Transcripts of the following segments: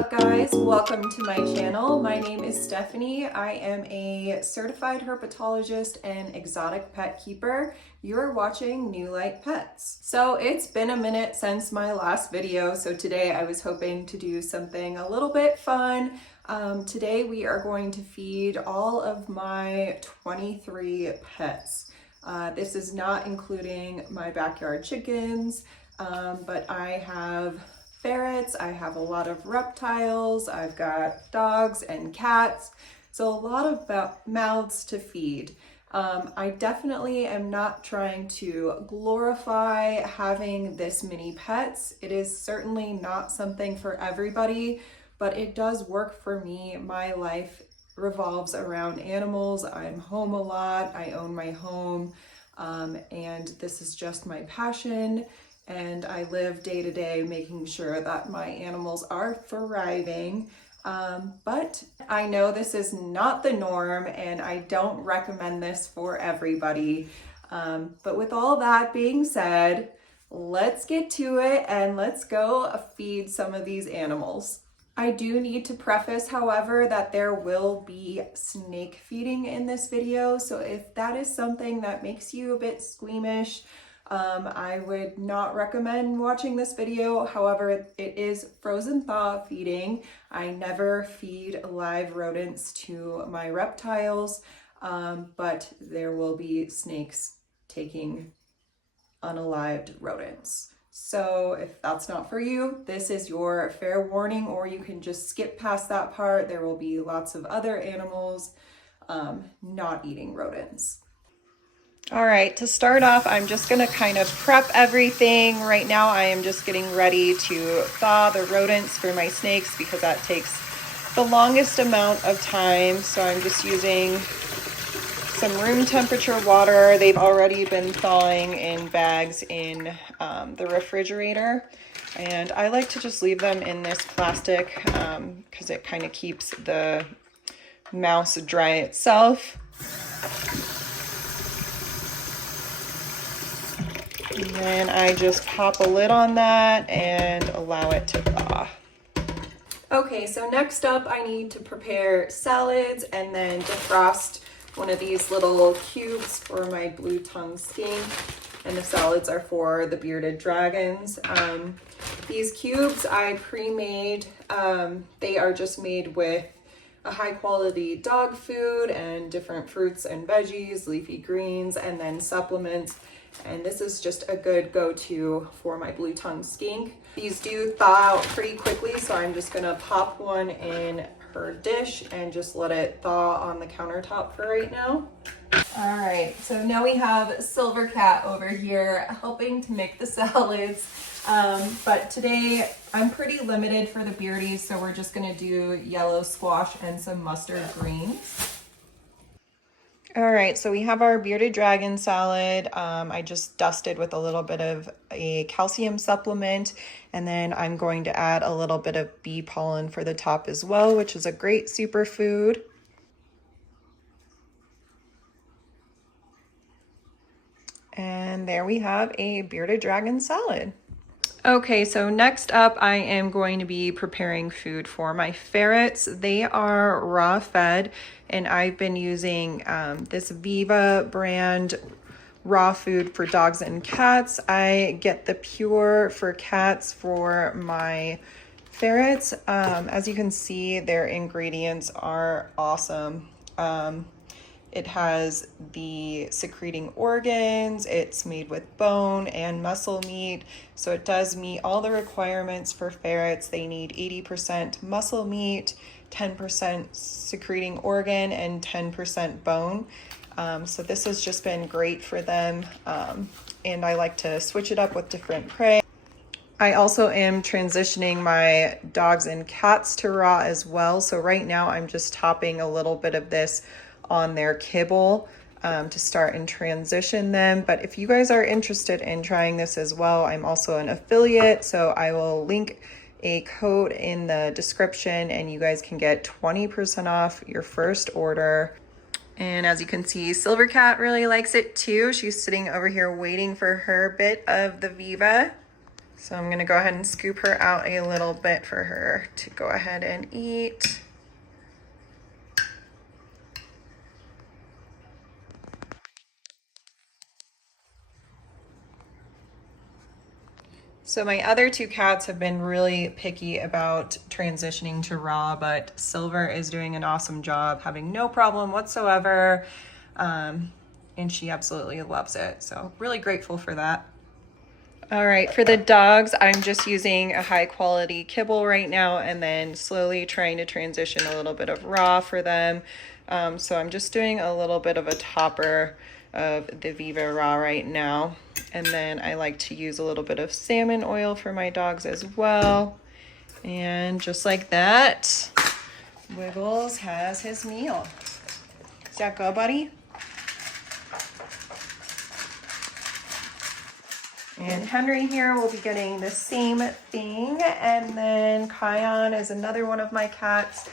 up, guys? Welcome to my channel. My name is Stephanie. I am a certified herpetologist and exotic pet keeper. You're watching Newlightpets. So it's been a minute since my last video, so today I was hoping to do something a little bit fun. Today we are going to feed all of my 23 pets. This is not including my backyard chickens, but I have ferrets, I have a lot of reptiles, I've got dogs and cats, so a lot of mouths to feed. I definitely am not trying to glorify having this many pets. It is certainly not something for everybody, but it does work for me. My life revolves around animals. I'm home a lot, I own my home, and this is just my passion. And I live day to day making sure that my animals are thriving. But I know this is not the norm and I don't recommend this for everybody. But with all that being said, let's get to it and let's go feed some of these animals. I do need to preface, however, that there will be snake feeding in this video. So if that is something that makes you a bit squeamish, I would not recommend watching this video. However, it is frozen thaw feeding. I never feed live rodents to my reptiles, but there will be snakes taking unalived rodents. So if that's not for you, this is your fair warning, or you can just skip past that part. There will be lots of other animals not eating rodents. All right, to start off, I'm just gonna kind of prep everything. Right now, I am just getting ready to thaw the rodents for my snakes because that takes the longest amount of time. So I'm just using some room temperature water. They've already been thawing in bags in the refrigerator. And I like to just leave them in this plastic because it kind of keeps the mouse dry itself. And then I just pop a lid on that and allow it to thaw. Okay, so next up I need to prepare salads and then defrost one of these little cubes for my blue tongue skink. And the salads are for the bearded dragons. These cubes I pre-made. They are just made with a high quality dog food and different fruits and veggies, leafy greens, and then supplements. And this is just a good go-to for my blue tongue skink. These do thaw out pretty quickly, so I'm just gonna pop one in her dish and just let it thaw on the countertop for right now. All right, so now we have Silver Cat over here helping to make the salads. But today I'm pretty limited for the beardies, so we're just gonna do yellow squash and some mustard greens. All right, so we have our bearded dragon salad. I just dusted with a little bit of a calcium supplement, and then I'm going to add a little bit of bee pollen for the top as well, which is a great superfood. And there we have a bearded dragon salad. Okay, so next up I am going to be preparing food for my ferrets. They are raw fed, and I've been using this Viva brand raw food for dogs and cats. I get the pure for cats for my ferrets. As you can see, their ingredients are awesome. It has the secreting organs, it's made with bone and muscle meat, so it does meet all the requirements for ferrets. They need 80% muscle meat, 10% secreting organ, and 10% bone. So this has just been great for them, and I like to switch it up with different prey. I also am transitioning my dogs and cats to raw as well, so right now I'm just topping a little bit of this on their kibble to start and transition them. But if you guys are interested in trying this as well, I'm also an affiliate, so I will link a code in the description and you guys can get 20% off your first order. And as you can see, Silver Cat really likes it too. She's sitting over here waiting for her bit of the Viva. So I'm gonna go ahead and scoop her out a little bit for her to go ahead and eat. So my other two cats have been really picky about transitioning to raw, but Silver is doing an awesome job, having no problem whatsoever. And she absolutely loves it. So really grateful for that. All right, for the dogs, I'm just using a high quality kibble right now and then slowly trying to transition a little bit of raw for them. So I'm just doing a little bit of a topper of the Viva Raw right now. And then I like to use a little bit of salmon oil for my dogs as well. And just like that, Wiggles has his meal. Does that go, buddy? And Henry here will be getting the same thing. And then Kion is another one of my cats.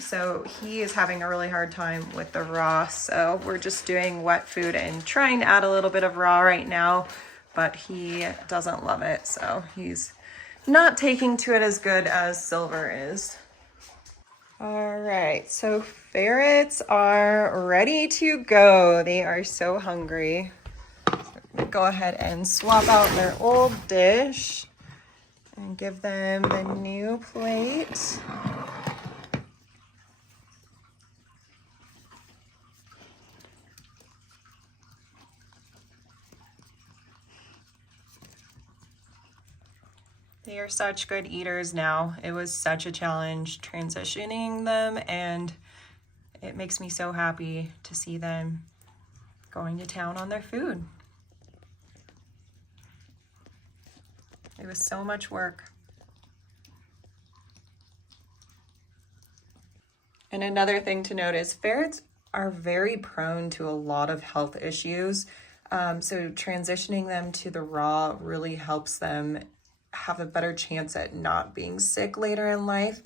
So he is having a really hard time with the raw. So we're just doing wet food and trying to add a little bit of raw right now, but he doesn't love it. So he's not taking to it as good as Silver is. All right, so ferrets are ready to go. They are so hungry. Go ahead and swap out their old dish and give them the new plate. They are such good eaters now. It was such a challenge transitioning them, and it makes me so happy to see them going to town on their food. It was so much work. And another thing to note is ferrets are very prone to a lot of health issues. So transitioning them to the raw really helps them have a better chance at not being sick later in life.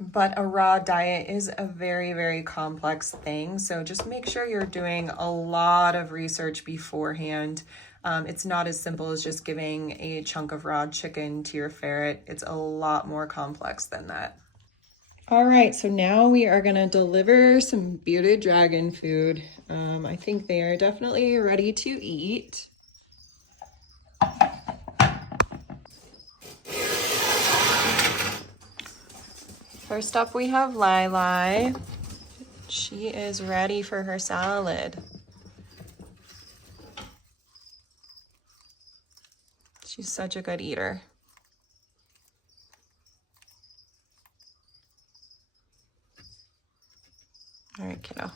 But a raw diet is a very, very complex thing. So just make sure you're doing a lot of research beforehand. It's not as simple as just giving a chunk of raw chicken to your ferret. It's a lot more complex than that. All right, so now we are gonna deliver some bearded dragon food. I think they are definitely ready to eat. First up, we have Lili. She is ready for her salad. She's such a good eater. All right, kiddo. All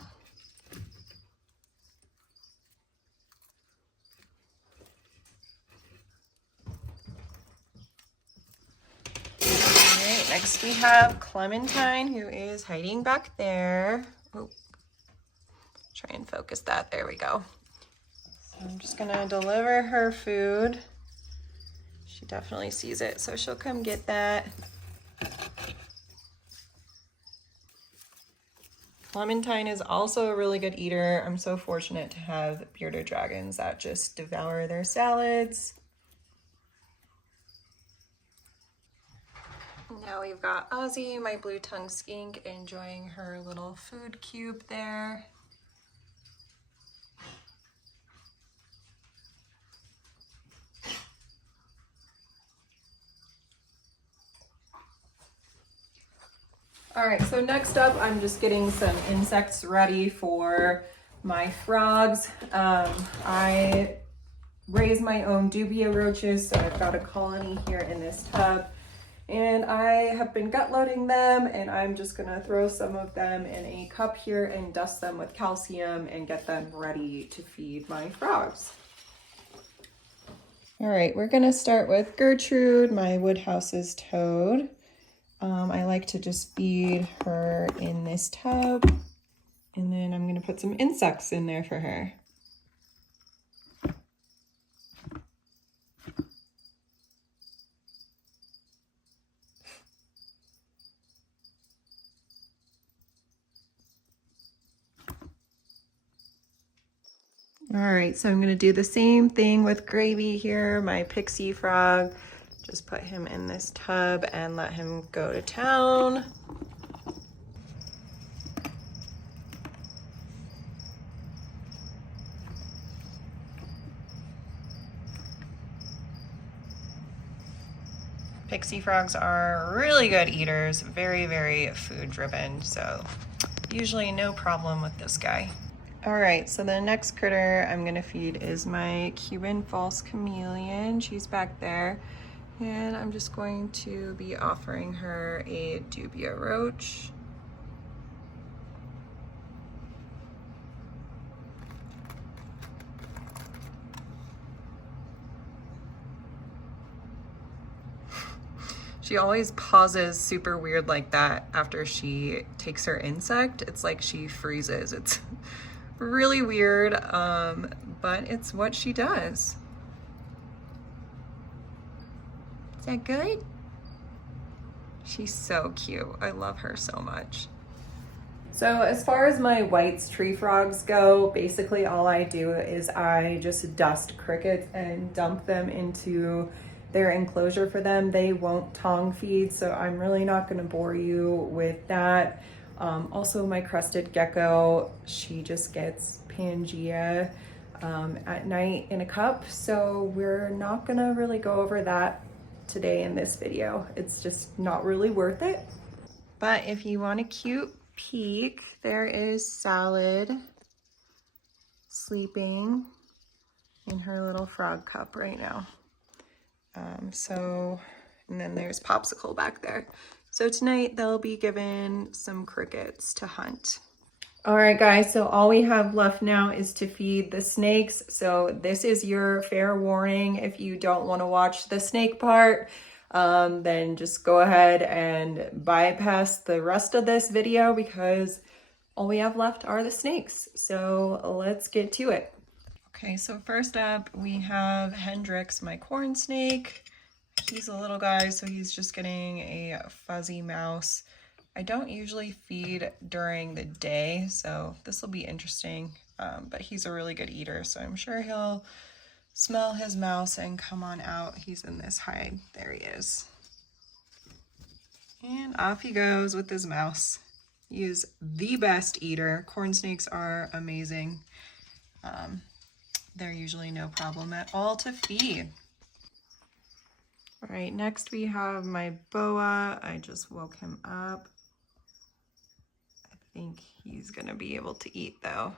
right, next we have Clementine, who is hiding back there. Oh, try and focus that. There we go. So I'm just gonna deliver her food. She definitely sees it, so she'll come get that. Clementine is also a really good eater. I'm so fortunate to have bearded dragons that just devour their salads. Now we've got Ozzy, my blue-tongued skink, enjoying her little food cube there. All right, so next up, I'm just getting some insects ready for my frogs. I raise my own dubia roaches, so I've got a colony here in this tub. And I have been gut loading them, and I'm just gonna throw some of them in a cup here and dust them with calcium and get them ready to feed my frogs. All right, we're gonna start with Gertrude, my Woodhouse's toad. I like to just feed her in this tub, and then I'm gonna put some insects in there for her. All right, so I'm gonna do the same thing with Gravy here, my pixie frog. Just put him in this tub and let him go to town. Pixie frogs are really good eaters, very, very food driven, so usually no problem with this guy. All right, so the next critter I'm gonna feed is my Cuban false chameleon. She's back there. And I'm just going to be offering her a dubia roach. She always pauses super weird like that after she takes her insect. It's like she freezes. It's really weird, but it's what she does. Is that good? She's so cute. I love her so much. So as far as my whites tree frogs go, basically all I do is I just dust crickets and dump them into their enclosure for them. They won't tongue feed, so I'm really not gonna bore you with that. Also my crested gecko, she just gets Pangea at night in a cup, so we're not gonna really go over that today in this video. It's just not really worth it. But if you want a cute peek, there is Salad sleeping in her little frog cup right now. And then there's Popsicle back there. So tonight they'll be given some crickets to hunt. All right, guys, so all we have left now is to feed the snakes. So this is your fair warning. If you don't want to watch the snake part, then just go ahead and bypass the rest of this video because all we have left are the snakes. So let's get to it. Okay, so first up we have Hendrix, my corn snake. He's a little guy, so he's just getting a fuzzy mouse. I don't usually feed during the day, so this will be interesting, but he's a really good eater, so I'm sure he'll smell his mouse and come on out. He's in this hide. There he is. And off he goes with his mouse. He is the best eater. Corn snakes are amazing. They're usually no problem at all to feed. All right, next we have my boa. I just woke him up. I think he's gonna be able to eat though.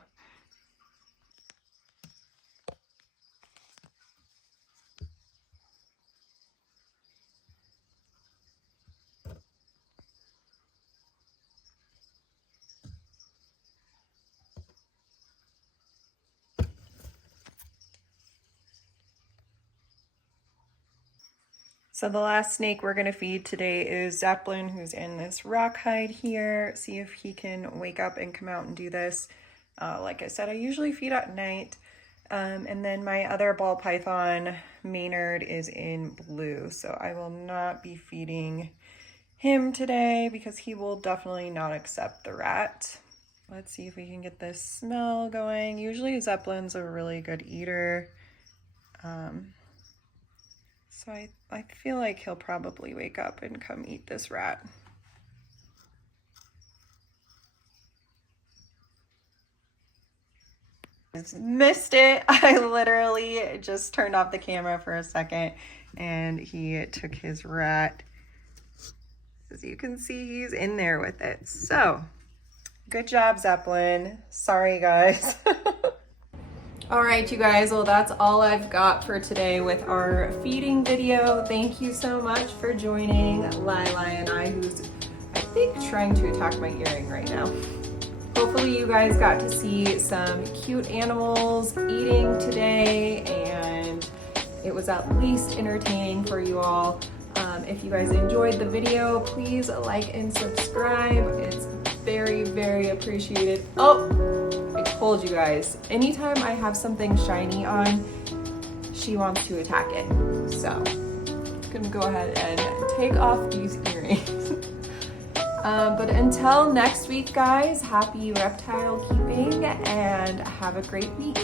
So the last snake we're gonna feed today is Zeppelin, who's in this rock hide here. See if he can wake up and come out and do this. Like I said, I usually feed at night. And then my other ball python, Maynard, is in blue. So I will not be feeding him today because he will definitely not accept the rat. Let's see if we can get this smell going. Usually Zeppelin's a really good eater. So I feel like he'll probably wake up and come eat this rat. Missed it. I literally just turned off the camera for a second and he took his rat. As you can see, he's in there with it. So, good job, Zeppelin. Sorry, guys. All right, you guys, well, that's all I've got for today with our feeding video. Thank you so much for joining Lila and I, who's, I think, trying to attack my earring right now. Hopefully you guys got to see some cute animals eating today, and it was at least entertaining for you all. If you guys enjoyed the video, please like and subscribe. It's very, very appreciated. Oh, I told you guys, anytime I have something shiny on, she wants to attack it. So I'm gonna go ahead and take off these earrings. But until next week, guys, happy reptile keeping and have a great week.